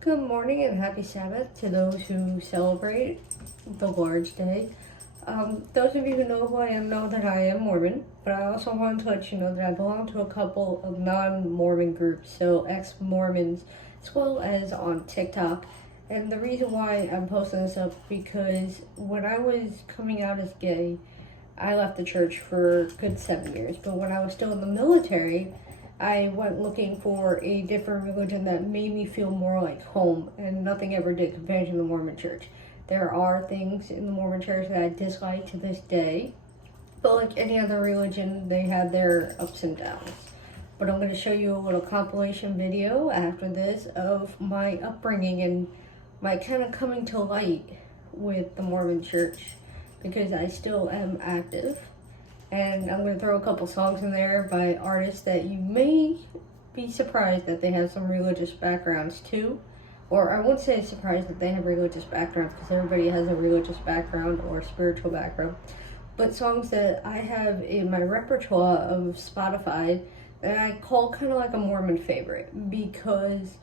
Good morning and happy Sabbath to those who celebrate the Lord's Day. Those of you who know who I am know that I am Mormon, but I also want to let you know that I belong to a couple of non-Mormon groups, so ex-Mormons, as well as on TikTok. And the reason why I'm posting this up because when I was coming out as gay, I left the church for a good 7 years, but when I was still in the military, I went looking for a different religion that made me feel more like home, and nothing ever did compared to the Mormon Church. There are things in the Mormon Church that I dislike to this day, but like any other religion, they have their ups and downs. But I'm going to show you a little compilation video after this of my upbringing and my kind of coming to light with the Mormon Church, because I still am active. And I'm going to throw a couple songs in there by artists that you may be surprised that they have some religious backgrounds too. Or I wouldn't say surprised that they have religious backgrounds, because everybody has a religious background or spiritual background. But songs that I have in my repertoire of Spotify that I call kind of like a Mormon favorite, because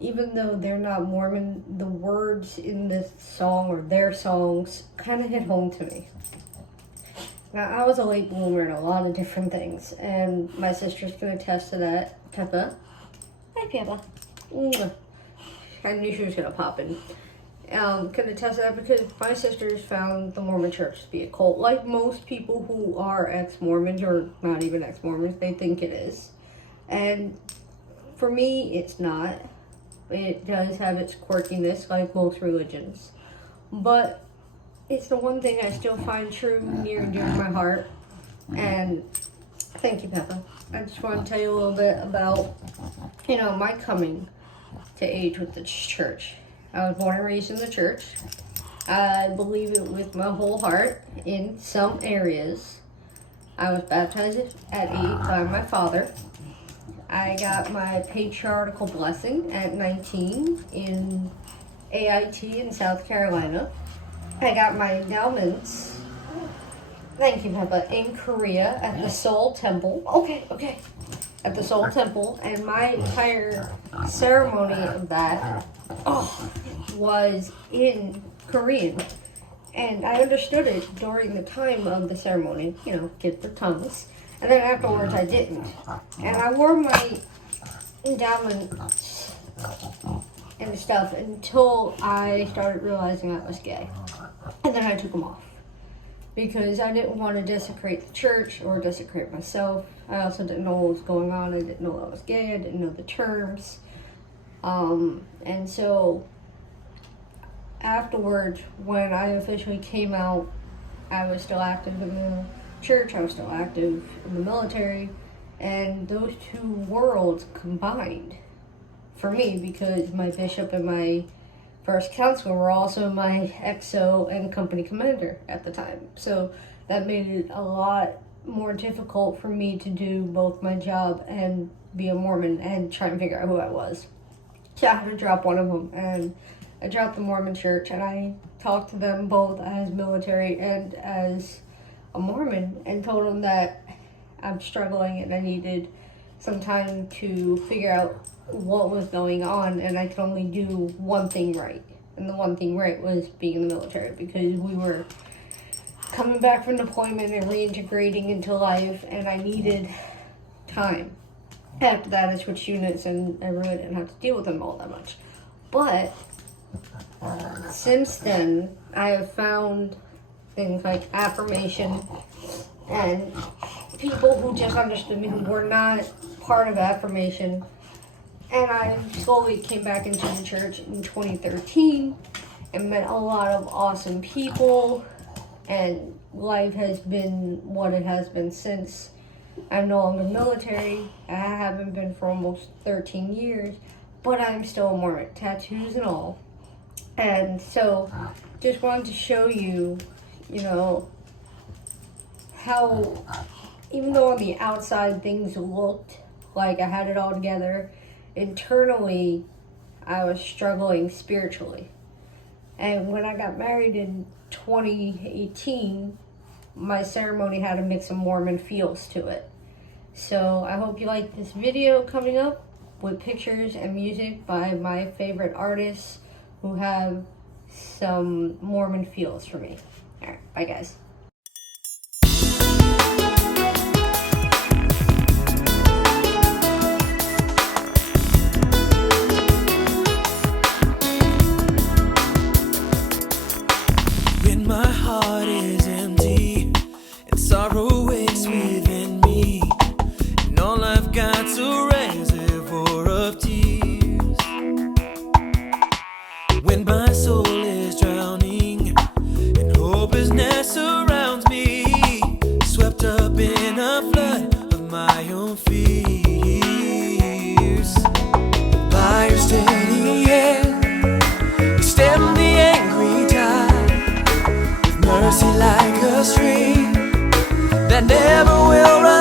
even though they're not Mormon, the words in this song or their songs kind of hit home to me. Now, I was a late bloomer in a lot of different things, and my sister's can attest to that. Peppa. Hi, Peppa. I knew she was going to pop in. Can attest to that because my sisters found the Mormon Church to be a cult. Like most people who are ex-Mormons, or not even ex-Mormons, they think it is. And for me, it's not. It does have its quirkiness, like most religions. But it's the one thing I still find true, near and dear to my heart. And thank you, Peppa. I just want to tell you a little bit about, my coming to age with the church. I was born and raised in the church. I believe it with my whole heart in some areas. I was baptized at 8 by my father. I got my patriarchal blessing at 19 in AIT in South Carolina. I got my endowments, thank you, Peppa, in Korea at the Seoul Temple. Okay. At the Seoul Temple, and my entire ceremony of that was in Korean. And I understood it during the time of the ceremony, get the tongues. And then afterwards I didn't. And I wore my endowments and stuff until I started realizing I was gay. And then I took them off because I didn't want to desecrate the church or desecrate myself. I also didn't know what was going on. I didn't know I was gay. I didn't know the terms. And so afterwards, when I officially came out, I was still active in the church. I was still active in the military. And those two worlds combined for me, because my bishop and my first counselor were also my XO and company commander at the time. So that made it a lot more difficult for me to do both my job and be a Mormon and try and figure out who I was. So I had to drop one of them, and I dropped the Mormon Church, and I talked to them both as military and as a Mormon and told them that I'm struggling and I needed some time to figure out what was going on, and I could only do one thing right. And the one thing right was being in the military, because we were coming back from deployment and reintegrating into life, and I needed time. After that, I switched units, and I really didn't have to deal with them all that much. But since then, I have found things like affirmation and people who just understood me, who were not part of affirmation. And I slowly came back into the church in 2013 and met a lot of awesome people, and life has been what it has been since. I'm no longer military. I haven't been for almost 13 years, but I'm still a Mormon, tattoos and all. And so just wanted to show you, how even though on the outside things looked like I had it all together, internally I was struggling spiritually. And when I got married in 2018, my ceremony had a mix of Mormon feels to it. So I hope you like this video coming up. with pictures and music by my favorite artists who have some Mormon feels for me. Alright, bye guys. When my heart is empty and sorrow wakes within me, and all I've got's a reservoir of tears. When my soul is drowning and hopelessness surrounds me, swept up in a flood of my own fears. By your steady hand, you stem the angry tide, mercy like a stream that never will run